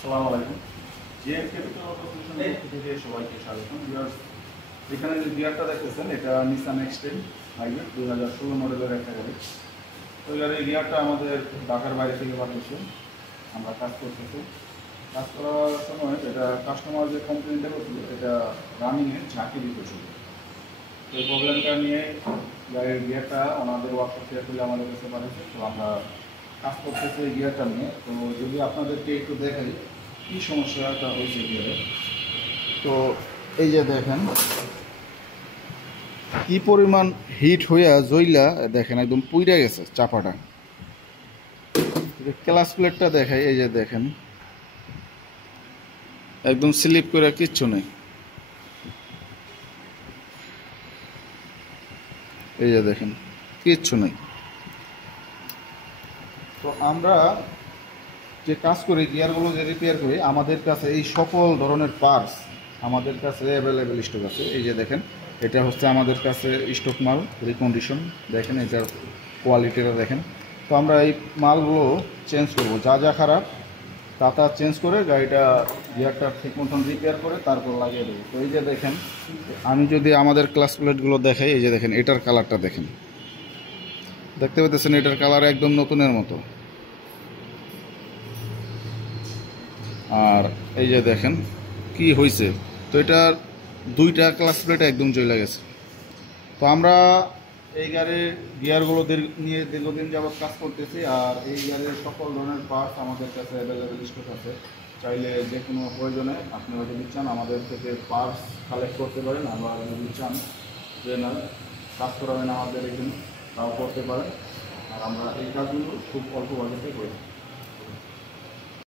আসসালামু আলাইকুম। GM capital auto সলিউশনের পক্ষ থেকে সবাইকে স্বাগতম। ভিউয়ার্স, এখানে যে গিয়ারটা দেখতেছেন এটা নিসান এক্সট্রিম হাইব্রিড 2016 মডেলের একটা গাড়ি। তো এই গিয়ারটা আমাদের ঢাকার বাইরে থেকে পাঠিয়েছে, আমরা কাজ করতেছি। কাজ করার সময় এটা কাস্টমার যে কমপ্লেনটা করছিল এটা রানিংয়ে ঝাঁকি দিতেছিল। তো এই প্রবলেমটা নিয়ে গাড়ির গিয়ারটা ওনাদের ওয়ার্কশপ থেকে তুলে আমাদের কাছে পাঠিয়েছে। তো আমরা কাজ করতেছি এই গিয়ারটা নিয়ে। তো যদি আপনাদেরকে একটু দেখাই কী সমস্যাটা হয়েছে গিয়ারে। তো এই যে দেখেন কি পরিমাণ হিট হইয়া জইলা, দেখেন একদম পুইরা গেছে চাপাটা। ক্লাস প্লেটটা দেখাই, এই যে দেখেন একদম স্লিপ করে কিচ্ছু নেই। এই যে দেখেন কিচ্ছু নেই। তো আমরা যে কাজ করি, গিয়ারগুলো যে রিপেয়ার করি, আমাদের কাছে এই সকল ধরনের পার্টস আমাদের কাছে অ্যাভেলেবেল স্টক আছে। এই যে দেখেন এটা হচ্ছে আমাদের কাছে স্টক মাল, রিকন্ডিশন। দেখেন এটার কোয়ালিটিটা দেখেন। তো আমরা এই মালগুলো চেঞ্জ করব, যা যা খারাপ তা চেঞ্জ করে গাড়িটা গিয়ারটা ঠিক মতন রিপেয়ার করে তারপর লাগিয়ে দেবো। তো এই যে দেখেন, আমি যদি আমাদের ক্লাস প্লেটগুলো দেখাই, এই যে দেখেন এটার কালারটা দেখেন, দেখতে পেতেছেন এটার কালার একদম নতুনের মতো। আর এই যে দেখেন কি হয়েছে, তো এটার দুইটা ক্লাস প্লেট একদম চলে গেছে। তো আমরা এই গাড়ির গিয়ারগুলো নিয়ে দীর্ঘদিন যাবৎ কাজ করতেছি। আর এই গাড়ির সকল ধরনের পার্টস আমাদের কাছে অ্যাভেলেবেল স্টক আছে। চাইলে যে কোনো প্রয়োজনে আপনারা যদি চান আমাদের থেকে পার্টস কালেক্ট করতে পারেন। আবার যদি চান যে না কাজ করাবেন আমাদের এখানে, তাও করতে পারেন। আর আমরা এই কাজগুলো খুব অল্প বাজেটে করি।